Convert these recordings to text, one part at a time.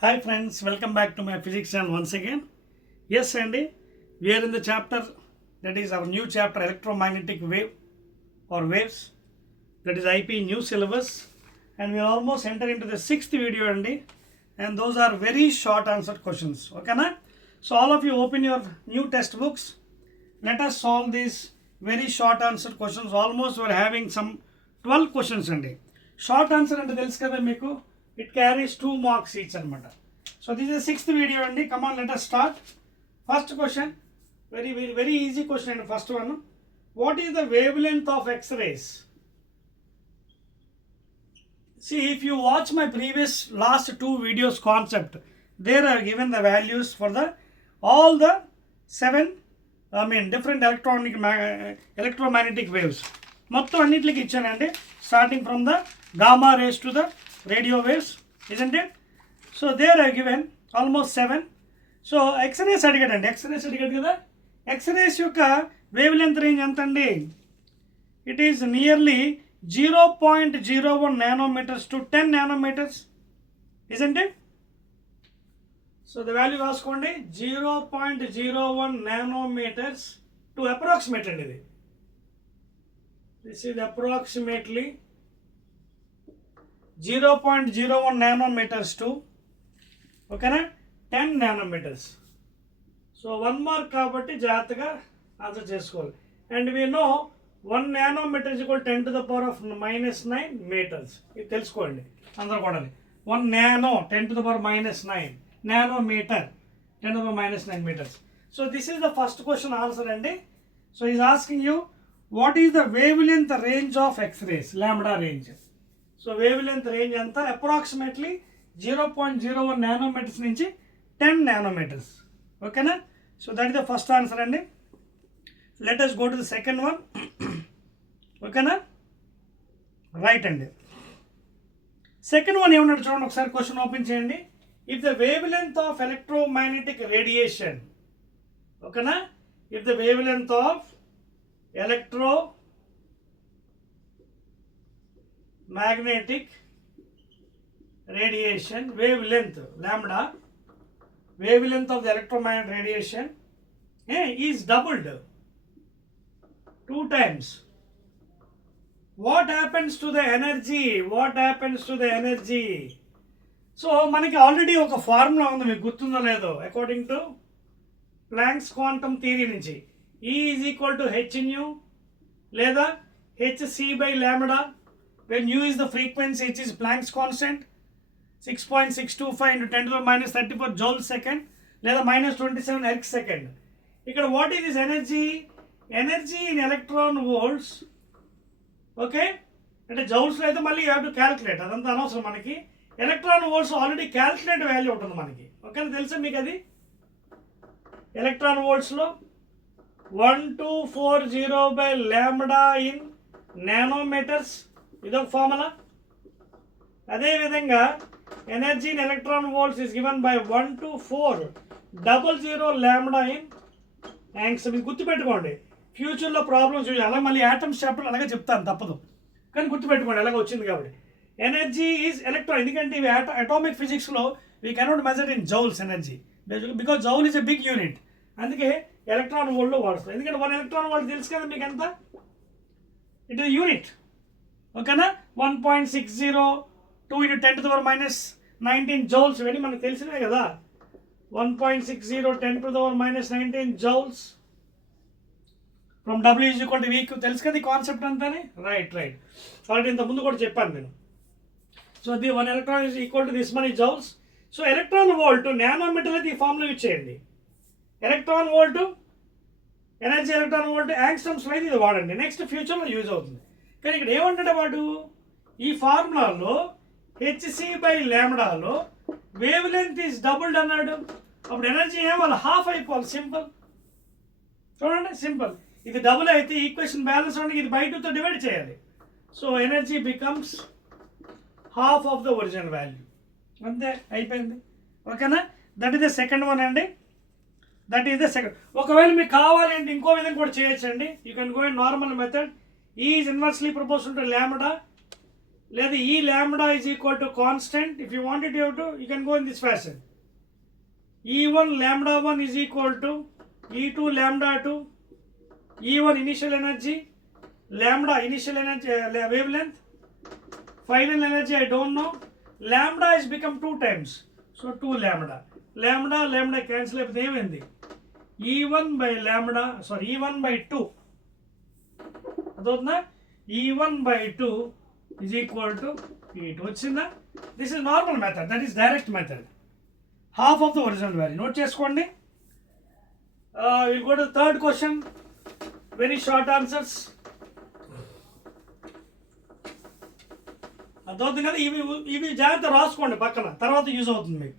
Hi friends, welcome back to my physics channel once again. Yes, Andy, we are in the chapter that is our new chapter, electromagnetic wave or waves. That is IPE new syllabus, and we are almost entering into the sixth video, Andy. And those are very short answered questions. Okay, na? So all of you open your new textbooks. Let us solve these very short answered questions. Almost we are having some 12 questions, Andy. Short answer and తెలుసు కదా మీకు. It carries 2 marks each anamata. So this is the sixth video and come on, let us start. First question, very easy question, and first one, what is the wavelength of X-rays? See, if you watch my previous last 2 videos concept, there are given the values for the all the 7 different electromagnetic waves. మొత్తం అన్నిటికి ఇచ్చానండి, starting from the gamma rays to the radio waves, isn't it? So there I given almost 7. So X-rays అడిగాడండి, X-rays అడిగాడు కదా. X-rays యొక్క wave length range ఎంత అండి? It is nearly 0.01 nanometers to 10 nanometers, isn't it? So the value రాసుకోండి, 0.01 nanometers to approximate అండి ఇది. This is approximately 0.01 nanometers to, okay na, 10 nanometers. So 1 mark కాబట్టి జాగ్రత్తగా ఆన్సర్ చేసుకోవాలి. And we know 1 nanometer is equal to 10 to the power of -9 meters. ఇది తెలుసుకోండి అందరూ కూడా. 1 nano 10 to the power -9 nanometer 10 to the power -9 meters. So this is the first question answer అండి. So he is asking you, what is the wavelength range of X-rays? Lambda range. So wavelength range anta approximately 0.01 nanometers నుంచి 10 nanometers. Okay na? So that is the first answer andi. Let us go to the second one. Okay na? Right andi. Second one ఏమన్నాడు చూడండి ఒకసారి, question open చేయండి. If the wavelength of electromagnetic radiation, okay na? If the wavelength of electromagnetic radiation, wavelength lambda, wavelength of the electromagnetic radiation is doubled 2 times. What happens to the energy? What happens to the energy? So మనకి ఆల్రెడీ ఒక ఫార్ములా ఉంది, మీకు గుర్తుందో లేదో, according to planks quantum theory నుంచి E is equal to h nu లేదా hc by lambda, when u is the frequency, h is Planck's constant, 6.625 into 10 to the minus 34 joule second లేదా -27 erg second. ఇక్కడ what is this energy? Energy in electron volts, okay, అంటే జౌల్స్లో అయితే మళ్ళీ you have to calculate, అదంతా అనవసరం మనకి. Electron volts already calculate value ఉంటుంది మనకి, ఓకేనా, తెలుసా మీకు అది? ఎలక్ట్రాన్ వోల్ట్స్లో 1240 by lambda in nanometers, ఇదొక ఫార్ములా. అదేవిధంగా energy in electron volts is given by 1240 lambda in angs. మీరు గుర్తుపెట్టుకోండి, ఫ్యూచర్లో ప్రాబ్లమ్స్ అలా మళ్ళీ యాటమ్స్ చాప్టర్ అలాగే చెప్తాను, తప్పదు, కానీ గుర్తుపెట్టుకోండి ఎలాగ వచ్చింది కాబట్టి. ఎనర్జీ ఈజ్ ఎలక్ట్రాన్, ఎందుకంటే ఇవి అటామిక్ ఫిజిక్స్లో we cannot measure in joules energy, because joule is a big unit, అందుకే ఎలక్ట్రాన్ వోల్ట్లో వాడుతుంది. ఎందుకంటే 1 ఎలక్ట్రాన్ వోల్ట్ తెలుసు కదా మీకు ఎంత, ఇట్ ఇస్ యూనిట్, ఓకేనా. 1.602 into 10 to the power -19 జౌల్స్, ఇవన్నీ మనకు తెలిసినవే కదా. 1.60 10 to the power -19 joules from W is equal to VQ, తెలుసు కదా ఈ కాన్సెప్ట్ అంతానే. రైట్ ఆల్రెడీ ఇంత ముందు కూడా చెప్పాను నేను. So the 1 electron is equal to this many joules. So electron volt nanometre అయితే ఈ ఫార్ములా యూజ్ చేయండి. Electron volt energy, electron volt యాంగ్స్టమ్స్లో అయితే ఇది వాడండి, నెక్స్ట్ ఫ్యూచర్లో యూజ్ అవుతుంది. కానీ ఇక్కడ ఏమంటాడు వాడు, ఈ ఫార్ములాలో హెచ్సి బై ల్యాంబ్డాలో వేవ్ లెంత్ ఈజ్ డబుల్డ్ అన్నాడు. అప్పుడు ఎనర్జీ ఏమో హాఫ్ అయిపోవాలి, సింపుల్. చూడండి సింపుల్, ఇది డబుల్ అయితే ఈక్వేషన్ బ్యాలెన్స్ అవడానికి ఇది బై 2తో డివైడ్ చేయాలి. So energy becomes half of the original value, అంతే అయిపోయింది, ఓకేనా. That is the second one అండి, దట్ ఈస్ ద సెకండ్. ఒకవేళ మీకు కావాలి అంటే ఇంకో విధంగా కూడా చేయొచ్చండి. You can go in normal method, E is inversely proportional to lambda లేదా E lambda is equal to constant. If you want it, you can go in this fashion. E1 lambda 1 is equal to E2 lambda 2. E1 initial energy, lambda initial energy, wavelength, final energy I don't know. Lambda has become 2 times, so 2 lambda. Lambda cancel అయిపోతే ఏమైంది? E1 by lambda, sorry, E1 by 2. అదవుతుందా? E1 by 2 is equal to E2. వచ్చిందా? This is normal method, that is direct method. Half of the original value. Note చేసుకోండి. We'll go to the third question. Very short answers. అదవుతుంది కదా, ఇవి జాగ్రత్త రాసుకోండి పక్కన, తర్వాత యూజ్ అవుతుంది మీకు.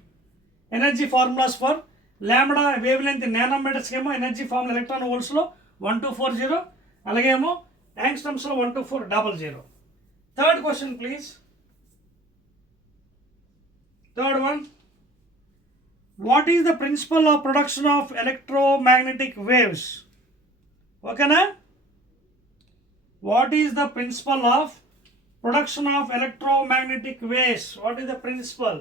Energy formulas for lambda wavelength నానోమీటర్స్కి ఏమో ఎనర్జీ ఫార్ములా ఎలక్ట్రాన్ వోల్ట్స్లో 1240, అలాగేమో యాంగ్స్టమ్స్లో 12400. Third question please. Third one, what is the principle of production of electromagnetic waves? ఓకేనా? What is the principle of production of electromagnetic waves? What is the principle?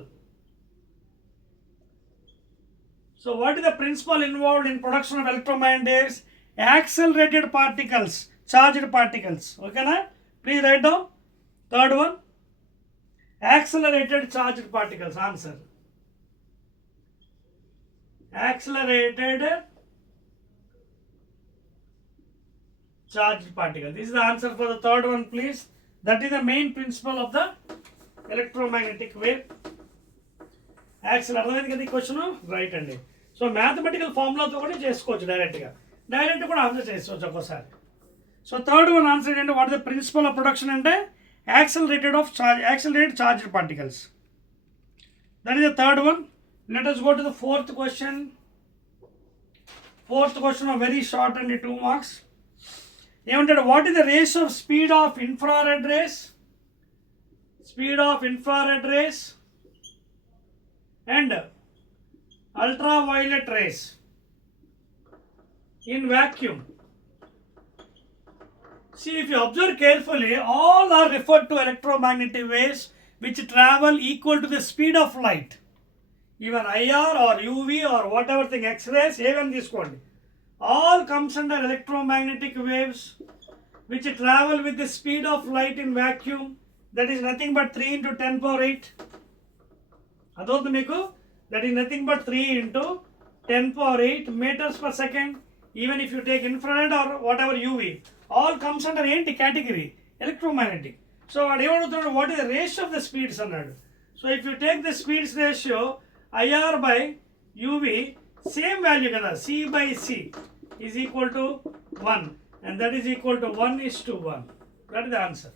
So what is the principle involved in production of electromagnetic waves? Accelerated particles, charged particles. Okay na? Please write down. Third one, accelerated charged particles. Answer, accelerated charged particle. This is the answer for the third one, please. That is the main principle of the electromagnetic wave. అర్థమైంది కదా ఈ question? Right అండి. So mathematical ఫార్ములాతో కూడా చేసుకోవచ్చు, direct కూడా answer చేసుకోవచ్చు ఒక్కోసారి. సో థర్డ్ వన్ ఆన్సర్ ఏంటంటే, what the principle of production అంటే accelerated charged particles. That is the third one. Let us go to the fourth question. Fourth question are very short and 2 marks. ఏమంటాడు, what is the rays of speed of infrared rays, and ultraviolet rays in vacuum? See, if you observe carefully, all are referred to electromagnetic waves which travel equal to the speed of light. Even IR or UV or whatever thing, X-rays, even తీసుకోండి, all comes under electromagnetic waves which travel with the speed of light in vacuum. That is nothing but 3 into 10 power 8. అదవుతుంది మీకు. That is nothing but 3 into 10 power 8 meters per second. Even if you take infrared or whatever UV, all comes under ఏంటి category? Electromagnetic. So వాడు ఏమడుగుతున్నాడు, what is the ratio of the speeds అన్నాడు. So if you take the speeds ratio, IR by UV, same value కదా, C by C is equal to 1, and that is equal to 1:1. That is the answer.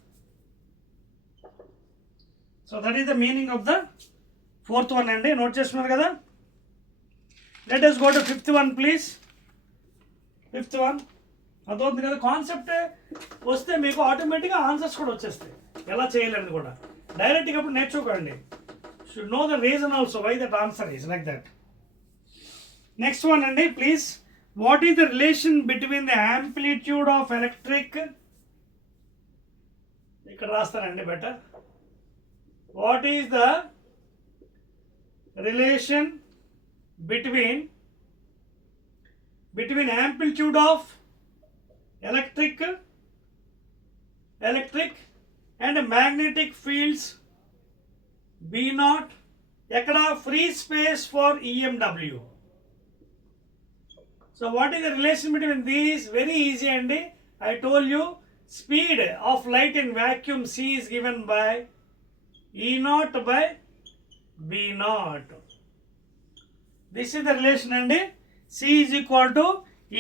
So that is the meaning of the fourth one అండి. నోట్ చేస్తున్నారు కదా. Let us go to fifth one please. Fifth one అదవుతుంది కదా. కాన్సెప్ట్ వస్తే మీకు ఆటోమేటిక్గా ఆన్సర్స్ కూడా వచ్చేస్తాయి, ఎలా చేయాలని కూడా డైరెక్ట్గా అప్పుడు నేర్చుకోండి. Should know the reason also why that answer is like that. Next one అండి please. What is the relation between the amplitude of electric, ఇక్కడ రాస్తానండి better. What is the relation between amplitude of electric and magnetic fields B0, ఎక్కడ free space for EMW. So what is the relation between these? Very easy అండి. I told you speed of light in vacuum C is given by E0 by B0. This is the relation అండి. C is equal to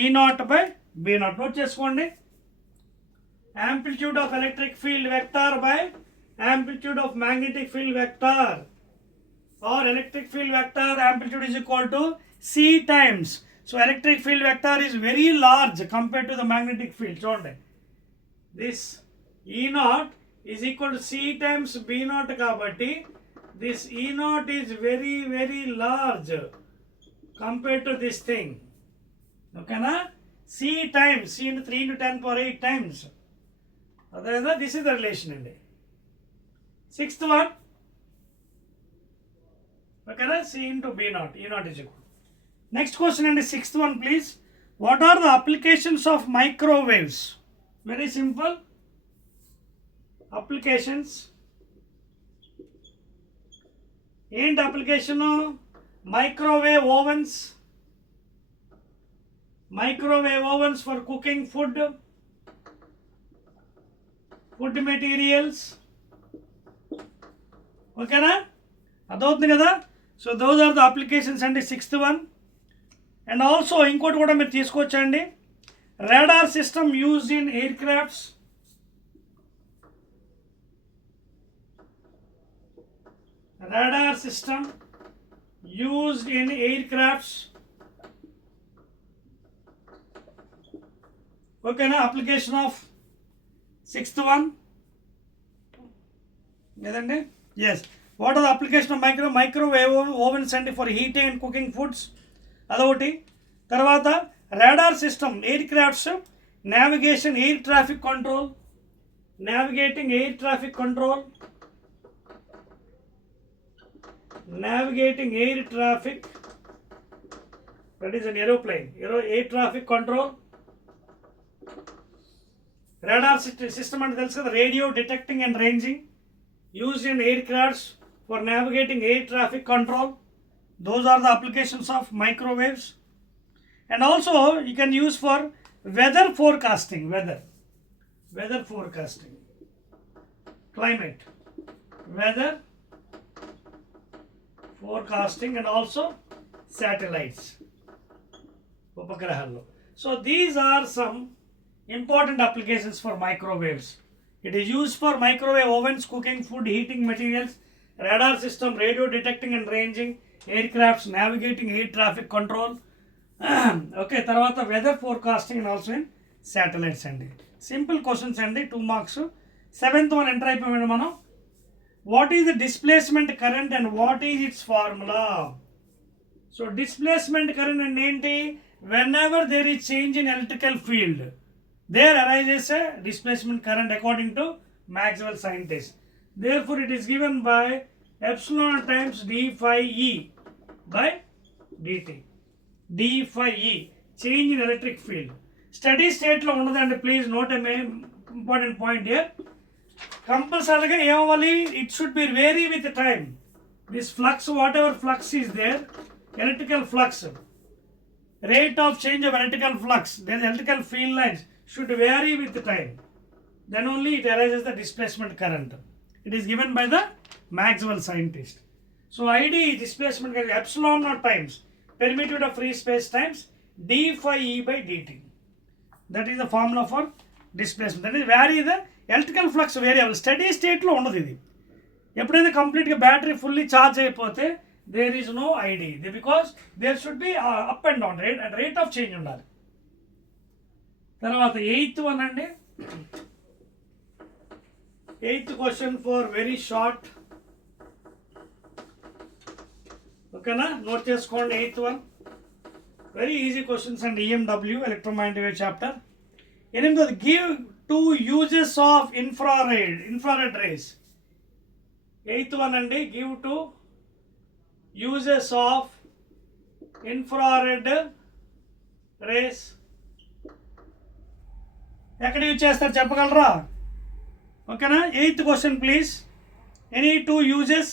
E0 by B0. Note చేసుకోండి. amplitude of electric field vector by amplitude of magnetic field vector, or electric field vector amplitude is equal to C times. So electric field vector is very large compared to the magnetic field. చూడండి, this E0 is equal to C times B0 కాబట్టి this E0 is very very large compared to this thing. Okay na? C times C into 3 into 10 power 8 times. This is the relation అండి. Sixth one, okay, C into B naught, E naught is equal. Next question and the sixth one, please. What are the applications of microwaves? Very simple. Applications. And application microwave ovens. Microwave ovens for cooking food. Food materials. Okay na? Adoutundi kada? So those are the applications and the sixth one. And also ఇంకోటి కూడా మీరు తీసుకోవచ్చండి, radar system used in aircrafts. Radar system used in aircrafts. Okay na? Application of sixth one. లేదండి? Yes. What are the application of microwave ovens and for heating and cooking foods? అదొకటి. తర్వాత radar system, air crafts, navigation, air traffic control, navigating air traffic control, navigating air traffic, that is an aeroplane, air traffic control. Radar system and తెలుసు కదా, radio detecting and ranging, used in aircrafts for navigating air traffic control. Those are the applications of microwaves. And also you can use for weather forecasting, weather forecasting, climate, weather forecasting, and also satellites, upagrahallo. So these are some important applications for microwaves. It is used for microwave ovens, cooking food, heating materials, radar system, radio detecting and ranging, aircrafts, navigating air traffic control. Okay, tarvata weather forecasting and also in satellites andi. Simple questions andi, 2 marks. Seventh one enter అయిపోయాము మనం. What is the displacement current and what is its formula? So displacement current and enti, whenever there is change in electrical field, there arises a displacement current according to Maxwell scientist. Therefore it is given by epsilon times d phi e by dt. d phi e, change in electric field. Steady state lo undadandi, please note a important point here. Compulsorily ఏమవ్వాలి, it should be vary with the time. This flux, whatever flux is there, electrical flux, rate of change of electrical flux, then electrical field lines should vary with the time. Then only it arises the displacement current. It is given by the Maxwell scientist. So ID displacement current epsilon naught times permitted of free space times d phi e by dt. That is the formula for displacement. That is vary the electrical flux variable. Steady state లో ఉండదు ఇది. ఎప్పుడైతే కంప్లీట్గా battery fully charge అయిపోతే there is no ID, because there should be up and down rate of change ఉండాలి. తర్వాత eighth one అండి, eighth question for very short. ఓకేనా, నోట్ చేసుకోండి. Eighth one very easy questions and EMW electromagnetic chapter. ఎనిమిదోది, give 2 uses of infrared rays. Eighth one అండి, give 2 uses of infrared rays. ఎక్కడ use చేస్తారు చెప్పగలరా? ఓకేనా, eighth question please. Any 2 uses.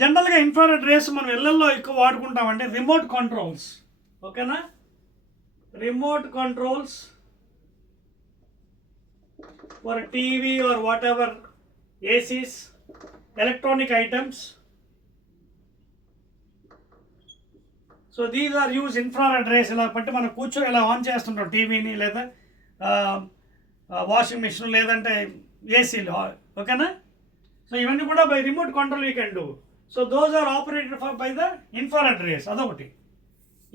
జనరల్గా infrared rays మనం ఇళ్లలో ఎక్కువ వాడుకుంటామంటే రిమోట్ కంట్రోల్స్. ఓకేనా, remote controls for TV or whatever, ACs, electronic items. So these are use infrared rays. ఇలా బట్టి మనం కూర్చొని ఇలా ఆన్ చేస్తుంటాం టీవీని, లేదా వాషింగ్ మిషన్, లేదంటే ఏసీలు. ఓకేనా, సో ఇవన్నీ కూడా by remote control you can do. So those are operated by the infrared rays. అదొకటి.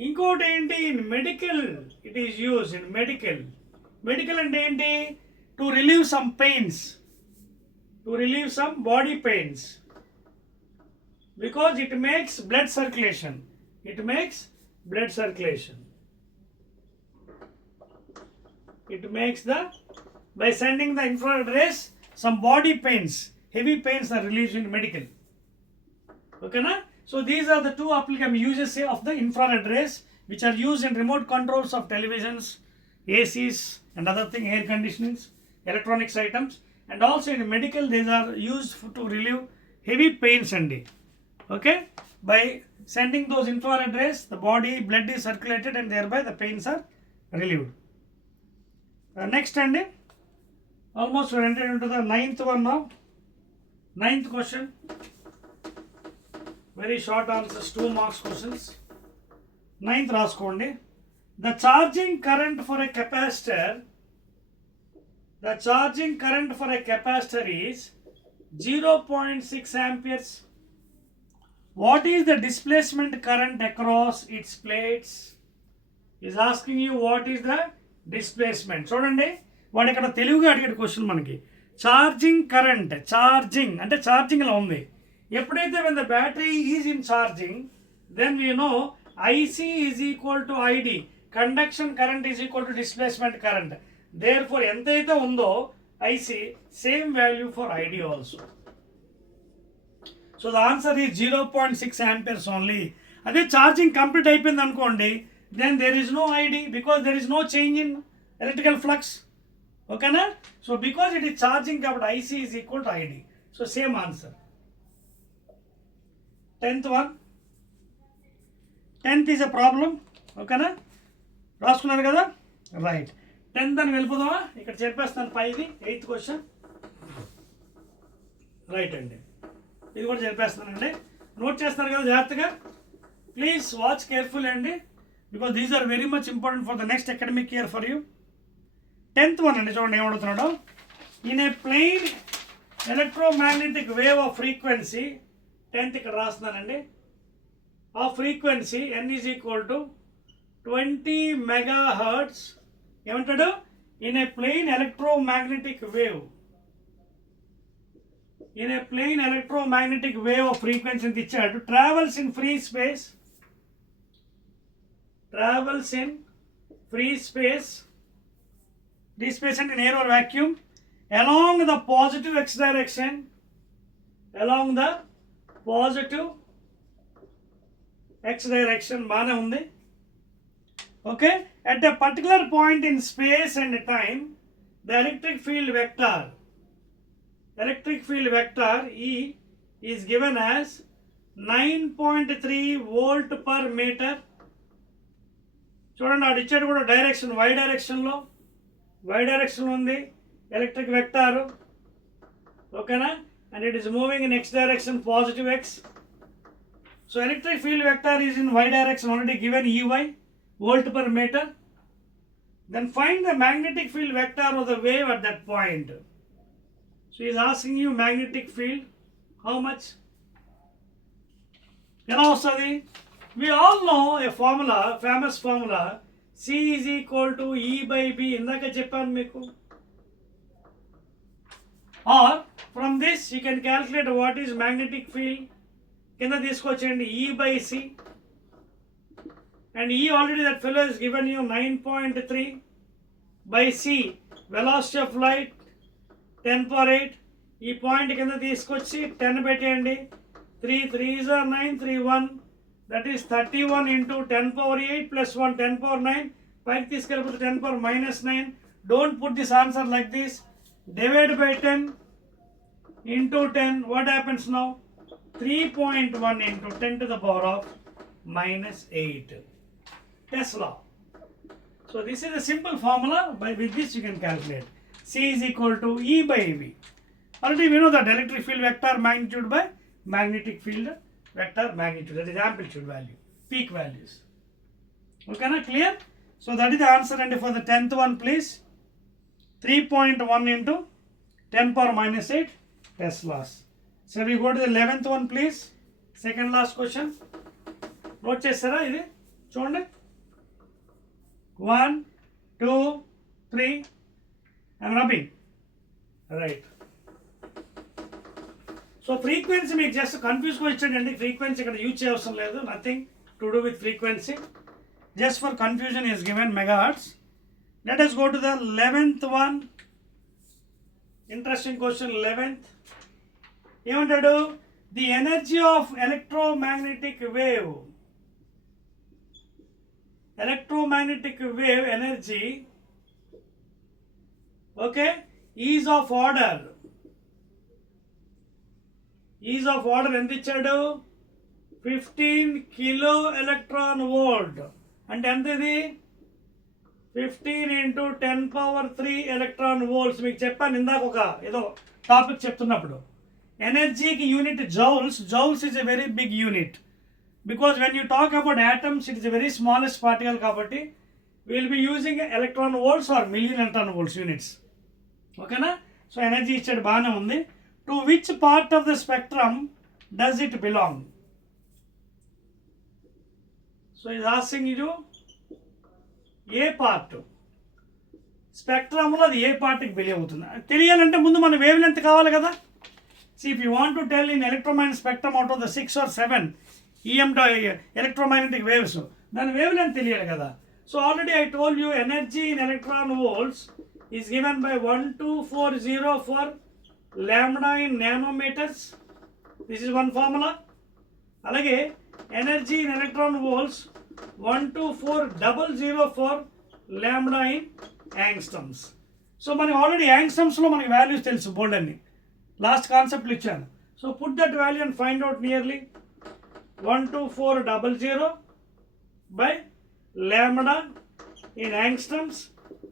ఇంకోటి ఏంటి, in medical it is use. In medical అంటే ఏంటి, to relieve some pains, to relieve some body pains, because it makes blood circulation. It makes blood circulation. It makes by sending the infrared rays, some body pains, heavy pains are released in medical. Okay, na? So these are the two uses of the infrared rays which are used in remote controls of televisions, ACs and other thing, air conditionings, electronics items, and also in medical these are used to relieve heavy pains and okay, by sending those infrared rays the body blood is circulated and thereby the pains are relieved. Next and almost we are entered into the ninth one now. Ninth question, very short answers, 2 marks questions. Ninth raskondi. The charging current for a capacitor is 0.6 amperes. What is the displacement current across its plates? Is asking you what is the displacement. చూడండి వాడు ఇక్కడ తెలుగుగా అడిగాడు క్వశ్చన్ మనకి. Charging current, charging అంటే ఛార్జింగ్ లో ఉంది. ఎప్పుడైతే when the battery is in charging, then we know IC is equal to ID. Conduction current is equal to displacement current. Therefore ఎంతైతే ఉందో IC, same value for ID also. So the answer is 0.6 amperes only. అదే charging complete అయిపోయింది అనుకోండి, then there is no ID because there is no change in electrical flux. Okay na? So because it is charging కాబట్టి IC is equal to ID. So same answer. 10th one. 10th is a problem. Okay na? రాసుకున్నారు కదా, right. 10th అని వెళ్ళిపోదామా, ఇక్కడ చెప్పేస్తాను పైది 8th question. Right అండి, ఇది కూడా చెప్పేస్తానండి, నోట్ చేస్తారు కదా జాగ్రత్తగా. ప్లీజ్ వాచ్ కేర్ఫుల్ అండి, because these are very much important for the next academic year for you. 10th one అండి, చూడండి ఏమడుగుతున్నాడు. In a plane electromagnetic wave of frequency, 10th ఇక్కడ రాస్తున్నానండి, ఆ frequency n is equal to 20 megahertz. ఏమంటాడు, in a plane electromagnetic wave, in a plane electromagnetic wave of frequency ఇచ్చాడు, travels in free space and in air or vacuum along the positive x direction, బాగానే ఉంది. Okay, at a particular point in space and time the electric field vector E is given as 9.3 volt per meter. చూడండి, ఆడు ఇచ్చాడు కూడా direction y డైరెక్షన్లో ఉంది electric vector. ఓకేనా, and it is moving in x direction, positive x. So electric field vector is in y direction, already given EY, volt per meter. Then find the magnetic field vector of the wave at that point. So he is asking you magnetic field, how much? ఎలా వస్తుంది? We all know a formula, famous formula, C is equal to E by B. ఇందాక చెప్పాను మీకు. Or from this you can calculate what is magnetic field. కింద తీసుకొచ్చేయండి E by C. And E already that fellow is given you 9.3 by C, velocity of light 10^8. ఈ పాయింట్ కింద తీసుకొచ్చి 10 పెట్టేయండి. 3 3s are 9, 3 1, that is 31 into 10^8 plus 1 10^9. పైకి తీసుకెళ్ళిపోతే 10^-9. Don't put this answer like this. Divide by 10 into 10. What happens now? 3.1 into 10 to the power of -8. Tesla. So this is a simple formula with this you can calculate. C is equal to E by V. Already we know that electric field vector magnitude by magnetic field vector magnitude, that is amplitude value, peak values. Okay na, clear? So that is the answer and for the 10th one please. 3.1 into 10^-8 Teslas. So we go to the 11th one please. Second last question. Note chesara idi chudandi. 1 2 3. I am rubbing. Right. So frequency మీకు just confuse గా ఇచ్చాడండి. ఫ్రీక్వెన్సీ ఇక్కడ యూజ్ చేయవసరం లేదు, nothing to do with frequency, just for confusion is given megahertz. Let us go to the 11th one. Interesting question 11th. ఏమంటాడు? The energy of electromagnetic wave energy okay is of order ఎంత ఇచ్చాడు? 15 kilo electron volt. అంటే ఎంత ఇది? 15 × 10⁻³ electron volts. మీకు చెప్పాను ఇందాక ఒక ఏదో టాపిక్ చెప్తున్నప్పుడు. ఎనర్జీకి unit joules. Joules is a very big unit because when you talk about atoms it is a very smallest particle. కాబట్టి will be using electron volts or million electron volts units. ఓకేనా? So energy ఇచ్చాడు, బాగానే ఉంది. To which part of the spectrum does it belong? So ఇది asking you ఏ part స్పెక్ట్రమ్లో అది ఏ పార్ట్కి బిలీవ్ అవుతుంది తెలియాలంటే ముందు మన వేవ్ లెంత్ కావాలి కదా. See, if you want to tell in electromagnetic spectrum out of the 6 or 7 EMW electromagnetic waves, then wavelength తెలియాలి కదా. So already I told you energy in electron volts is given by 1240 for lambda in nanometers. This is one formula. అలాగే energy in electron volts 12400 for lambda in angstroms. So మనకి ఆల్రెడీ యాంగ్స్ట్రమ్స్లో మనకి వాల్యూస్ తెలుసు బోల్డ్ అన్ని. లాస్ట్ కాన్సెప్ట్లు ఇచ్చాను. So put that value and find out nearly 12400 by lambda in angstroms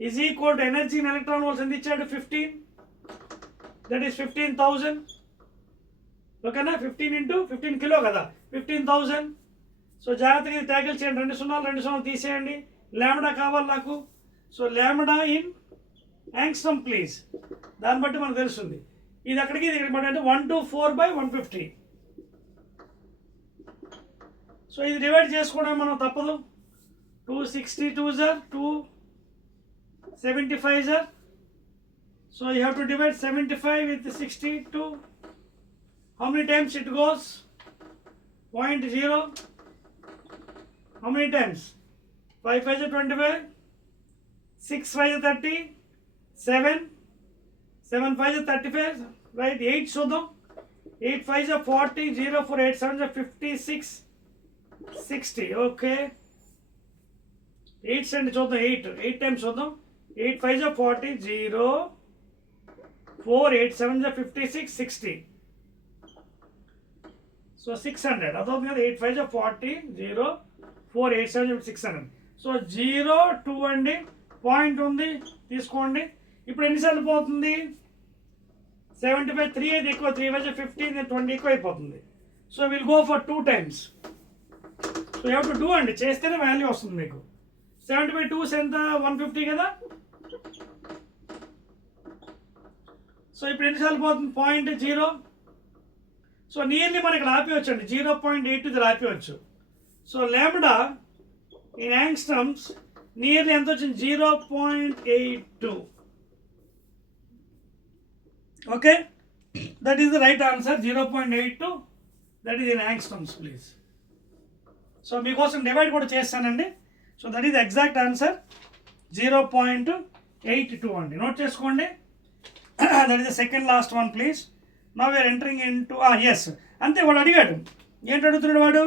is equal to energy in electron volts ఎంత ఇచ్చాడు? 15. That is 15,000. ఓకేనా? 15 × 15 కిలో కదా, 15,000. సో జాగ్రత్తగా ఇది ట్యాకిల్ చేయండి. 2 సున్నాలు తీసేయండి. లాంబ్డా కావాలి నాకు. So lambda in angstrom please. దాన్ని బట్టి మనకు తెలుస్తుంది ఇది అక్కడికి ఇది ఇక్కడికి అంటే 124/150. సో ఇది డివైడ్ చేసుకోవడం మనం తప్పదు. 262 సార్ 275 sir. So you have to divide 75 with 62. How many times it goes? 0.0. How many times? 5 5 is 25, 6 5 is 30, 7 7 5 is 35, right? 8 చూద్దాం. 8 5 is 40, 0 4 8 7 is 56, 60. ఓకే 8 సెంట్ చూద్దాం. 8 టైమ్స్ చూద్దాం. 8 5 is 40, 0 4 8 7 is 56, 60. సో 600 అదవుతుంది కదా. 8 5 is 40, 0 4 8 7 is 600. సో 0 2 అండి, పాయింట్ ఉంది తీసుకోండి. ఇప్పుడు ఎన్నిసార్లు పోతుంది? 75. 3 అయితే ఎక్కువ, 3 5 is 15, 20 ఎక్కువ అయిపోతుంది. So will go for 2 times. So you have to do అండి, చేస్తేనే వాల్యూ వస్తుంది మీకు. 70/2 ఎంత? 150 కదా. సో ఇప్పుడు ఎన్నిసార్లు పోతుంది? 0.0. సో నియర్లీ మనం ఇక్కడ ఆపేయచ్చు అండి, 0.8 ఇది ఆపేయచ్చు. So lambda in angstroms nearly ఎంత వచ్చింది? 0.82. Okay, that is the right answer. 0.82 that is in angstroms please. So మీకోసం డివైడ్ కూడా చేస్తానండి. So that is exact answer 0.82 అండి. నోట్ చేసుకోండి. That is the second last one please. Now we're entering into ఎస్. అంతే, వాడు అడిగాడు. ఏంటి అడుగుతున్నాడు వాడు?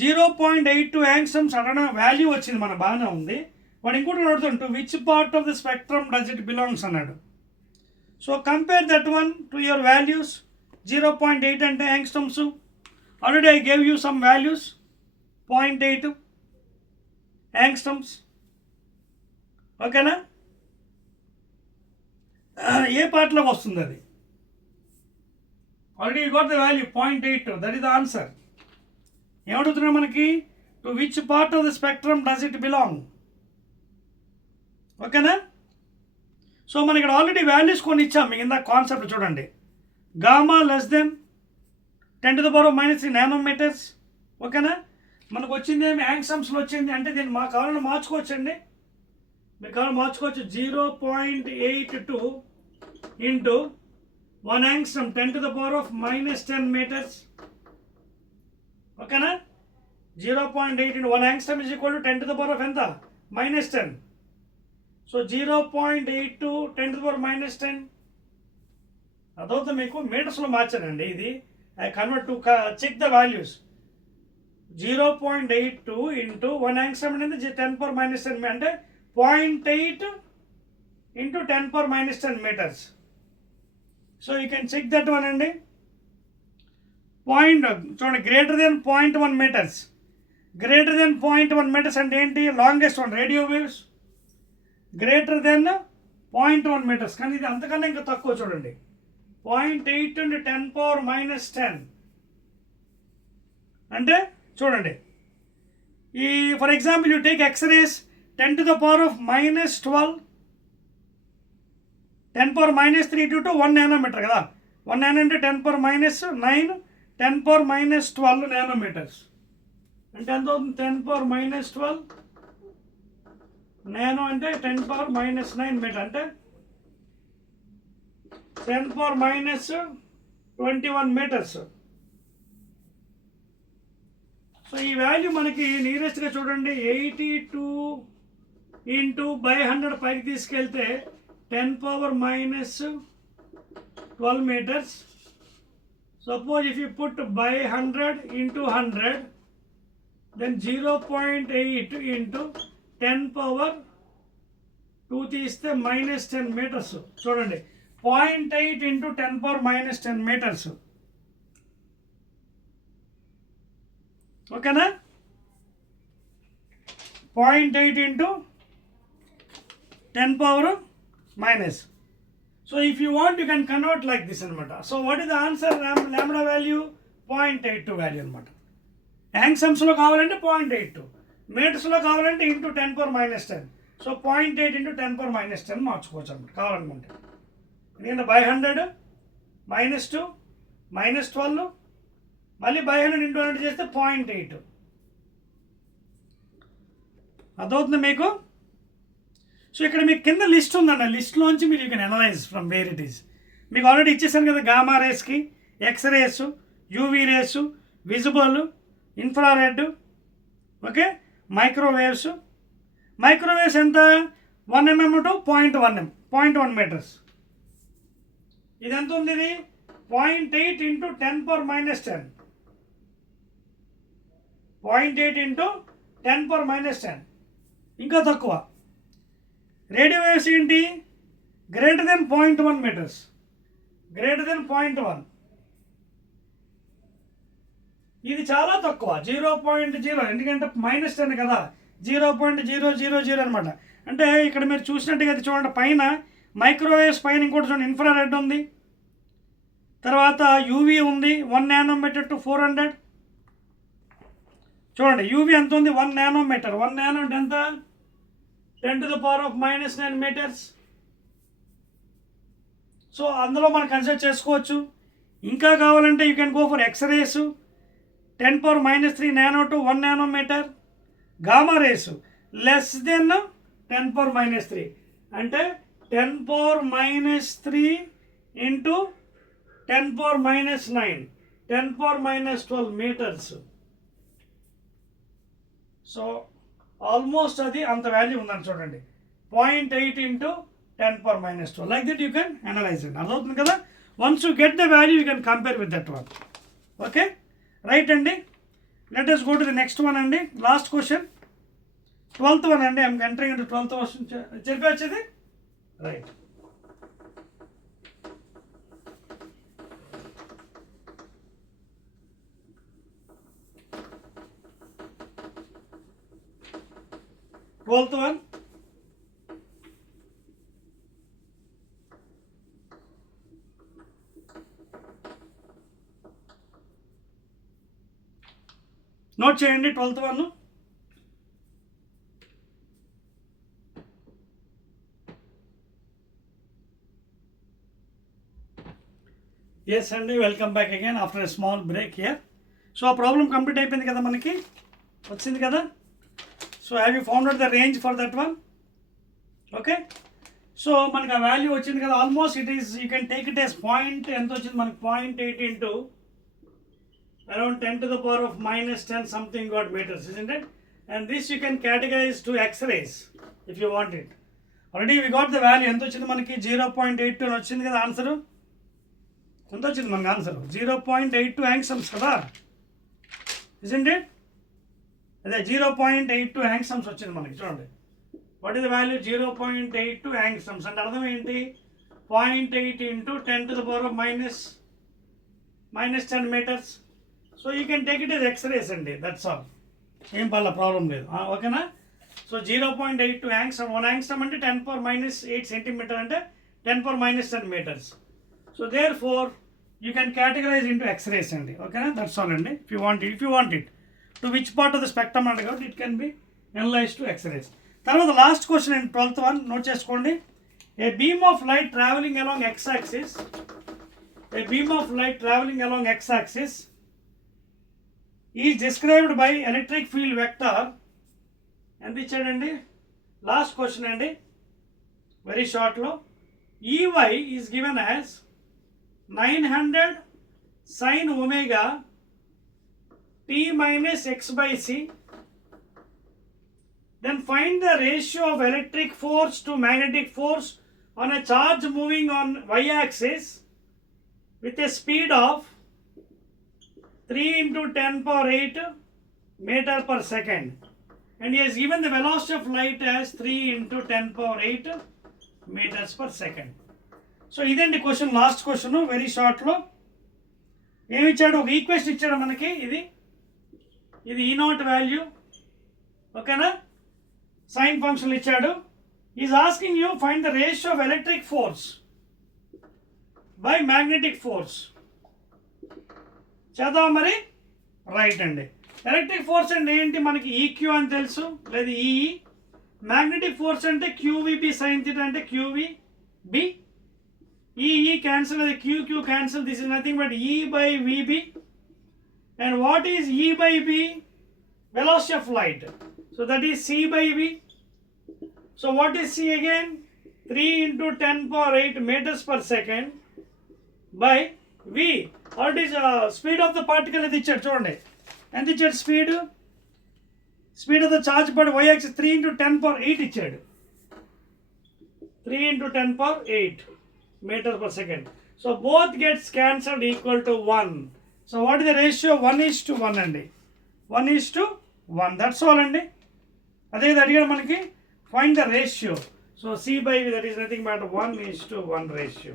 0.82 యాంగ్స్ట్రమ్స్ అడగడం వాల్యూ వచ్చింది, మన బాగానే ఉంది. వాడు ఇంకోటి అడుగుతాడు, to which part of the spectrum does it belongs అన్నాడు. So compare that one to your values. 0.8 అంటే angstroms. Already I gave you some values. 0.8 angstroms. ఓకేనా? ఏ పార్ట్లోకి వస్తుంది అది? Already you got the value 0.82. That is the answer. ఏమడుగుతున్నాడు మనకి? To which part of the spectrum does it belong. ఓకేనా? So మనకి ఇక్కడ ఆల్రెడీ వాల్యూస్ కొన్ని ఇచ్చాం. మీకు ఇందాక కాన్సెప్ట్ చూడండి. గామా లెస్ దెన్ 10⁻³ నానోమీటర్స్. ఓకేనా? మనకు వచ్చింది ఏమి? యాంగ్స్ట్రమ్స్లో వచ్చింది. అంటే దీన్ని మా కావాలని మార్చుకోవచ్చండి. మీకు కావాలని మార్చుకోవచ్చు. 0.82 ఇంటూ 1 యాంగ్స్ట్రమ్ 10⁻⁻10 meters. ఓకేనా? 0.8 into 1 angstrom is equal to 10 to the power of ఎంత? -10. So 0.82 10 to the power minus 10. అదవుతుంది మీకు మీటర్స్లో మార్చానండి ఇది. I convert to check the values. 0.82 into 1 angstrom అనేది 10 to the power minus 10 అంటే 0.8 into 10 to the power minus 10 meters. So you can check that one అండి. చూడండి greater than 0.1 meters. Greater than 0.1 meters అంటే ఏంటి? Longest one radio waves greater than 0.1 meters. కానీ ఇది అంతకన్నా ఇంకా తక్కువ చూడండి. 0.8 into 10 to the power minus 10 అంటే చూడండి ఈ for example you take X rays 10 to the power of minus 12, 10 power minus 3 to 1 nanometer కదా. 1 nano అంటే 10 power minus 9, 10 power minus 12 nanometers అంటే ఎంత అవుతుంది? 10 power minus 12 నానో అంటే 10 power minus 9 మీటర్ అంటే 10 power minus 21 meters. సో ఈ వాల్యూ మనకి నియరెస్ట్గా చూడండి 82 ఇంటూ బై 100 పైకి తీసుకెళ్తే 10 power minus 12 meters. Suppose if you put by 100 into 100, then 0.8 into 10 power 2 తీస్తే minus 10 meters. చూడండి 0.8 into 10 power minus 10 meters. ఓకేనా? 0.8 into 10 power minus. So if you want you can convert like this అనమాట. So what is the answer? Lambda value 0.82 value అనమాట. యాంగ్స్ట్రామ్స్లో కావాలంటే 0.82, మీటర్స్లో కావాలంటే ఇంటూ 10 power minus 10. సో 0.8 into 10 power minus 10 మార్చుకోవచ్చు అనమాట కావాలనుకుంటే. ఎందుకంటే బై 100 minus 2 minus 12 మళ్ళీ బై 100 into 100 చేస్తే 0.8. అదవుతుంది మీకు. సో ఇక్కడ మీకు కింద లిస్ట్ ఉందండి. లిస్ట్లోంచి మీరు you can analyse from where it is. మీకు ఆల్రెడీ ఇచ్చేసాను కదా గామా రేస్కి, X-rays, UV rays, visible, infrared, okay, microwaves. Microwaves ఎంత? 1 mm to 0.1 meters. ఇది ఎంత ఉంది? ఇది 0.8 into 10 power minus 10. 0.8 into 10 power minus 10. ఇంకా తక్కువ. రేడియో వేవ్స్ ఏంటి? Greater than 0.1 meters. Greater than 0.1. ఇది చాలా తక్కువ 0.0, ఎందుకంటే -10 కదా. 0.000 అనమాట. అంటే ఇక్కడ మీరు చూసినట్టుగా అది చూడండి పైన మైక్రోవేవ్స్ పైన ఇంకోటి చూడండి ఇన్ఫ్రారెడ్ ఉంది, తర్వాత యూవీ ఉంది 1 nanometer to 400. చూడండి యూవీ ఎంత ఉంది? 1 nanometer. 1 nano అంటే ఎంత? 10 to the power of minus 9 meters. So అందులో మనం కన్సిడర్ చేసుకోవచ్చు. ఇంకా కావాలంటే you can go for X rays 10 power minus 3 nano to 1 nanometer. Gamma rays less than 10 power minus 3 అంటే 10 power minus 3 into 10 power minus 9, 10 power minus 12 meters. So almost అది అంత వాల్యూ ఉందని చూడండి. 0.8 into 10 power minus 12. Like that you can analyse it. అర్థమవుతుంది కదా? Once you get the value you can compare with that one. Okay, right అండి. లెట్ us go to the next one అండి. Last question 12th one అండి. I'm entering into 12th question. చెప్పేది right. Twelfth one. Note చేయండి 12th one. Yes అండి, welcome back again after a small break here. So ఆ problem complete అయిపోయింది కదా, మనకి వచ్చింది కదా. So have you found out the range for that one? Okay, so మనకి ఆ వాల్యూ వచ్చింది కదా. Almost it is you can take it as point. ఎంత వచ్చింది మనకి? 0.8 into around 10 to the power of minus 10 something got meters, isn't it? And this you can categorize to X-rays if you want it. Already we got the value. ఎంత వచ్చింది మనకి? 0.82 అని వచ్చింది కదా ఆన్సరు. ఎంత వచ్చింది మనకి ఆన్సర్? 0.82 యాంగ్స్టమ్స్ కదా, ఇజంట్ ఇట్? అదే 0.82 యాంగ్స్టమ్స్ వచ్చింది మనకి. చూడండి, what is the value? 0.82 angstroms అంటే అర్థం ఏంటి? 0.8 into 10 to the power of minus 10 meters. So you can take it as X rays అండి, దట్స్ ఆల్. ఏం పర్లేదు, ప్రాబ్లం లేదు. ఓకేనా? సో 0.82 యాంగ్స్టమ్, 1 యాంగ్స్టమ్ అంటే 10⁻8 సెంటీమీటర్ అంటే 10⁻10 meters. So therefore you can categorise into X rays అండి. ఓకేనా? దట్స్ ఆల్ అండి. If you want it to which part of the spectrum అంటే కాబట్టి it can be analyse to X rays. తర్వాత లాస్ట్ క్వశ్చన్ అండి, 12th one నోట్ చేసుకోండి. A beam of light traveling along x-axis is described by electric field vector. ఎంత ఇచ్చాడండి? Last question అండి, వెరీ షార్ట్లో. EY is given as 900 sin omega t minus x by c. Then find the ratio of electric force to magnetic force on a charge moving on y-axis with a speed of 3 into 10⁸ meter per second, and he has given the velocity of light as 3 into 10⁸ meters per second. So ఇదండి question, last question, very షార్ట్లో. ఏమి ఇచ్చాడు? ఒక ఈక్వేషన్ ఇచ్చాడు మనకి. ఇది E0 value. ఓకేనా? Sine function ఇచ్చాడు. Is asking you find the ratio of electric force by magnetic force. చేద్దాం మరి. రైట్ అండి. ఎలక్ట్రిక్ ఫోర్స్ అంటే ఏంటి? మనకి ఈక్యూ అని తెలుసు, లేదా ఈఈ. మ్యాగ్నెటిక్ ఫోర్స్ అంటే క్యూవిబి సైన్ థీటా అంటే క్యూవిబి. ఈఈ క్యాన్సిల్, అది QQ cancel. This is nothing but E by VB. And what is E by B? velocity of light. So that is c by v. So what is c again? 3 into 10⁸ meters per second by v. What is speed of the particle? ఇది ఇచ్చాడు చూడండి. ఎంత ఇచ్చాడు speed? Speed of the charge but y axis 3 into 10⁸ ఇచ్చాడు. 3 into 10⁸ meters per second. So both gets cancelled equal to 1. So what is the ratio? 1:1 అండి. 1:1. That's all అండి. అదే అడిగాడు మనకి, find the ratio. So C by V, that is nothing but 1:1 ratio.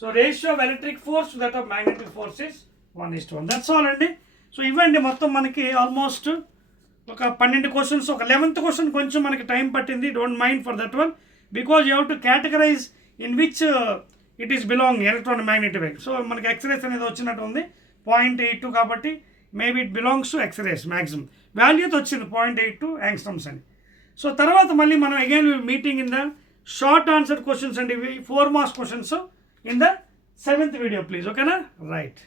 So ratio of electric force that of magnetic force is 1:1. That's all అండి. సో ఇవ్వండి మొత్తం మనకి ఆల్మోస్ట్ ఒక 12 క్వశ్చన్స్. ఒక 11th క్వశ్చన్ కొంచెం మనకి టైం పట్టింది. Don't mind for that one, because you have to categorise in which it is belong electromagnetic wave. So మనకి ఎక్స్రేస్ అనేది వచ్చినట్టు ఉంది 0.82 కాబట్టి maybe it belongs to X-rays. Maximum వాల్యూతో వచ్చింది 0.82 యాంగ్స్టమ్స్ అని. సో తర్వాత మళ్ళీ మనం again meeting in the short answer questions అండి, 4 marks questions in the 7th video please. ఓకేనా? రైట్.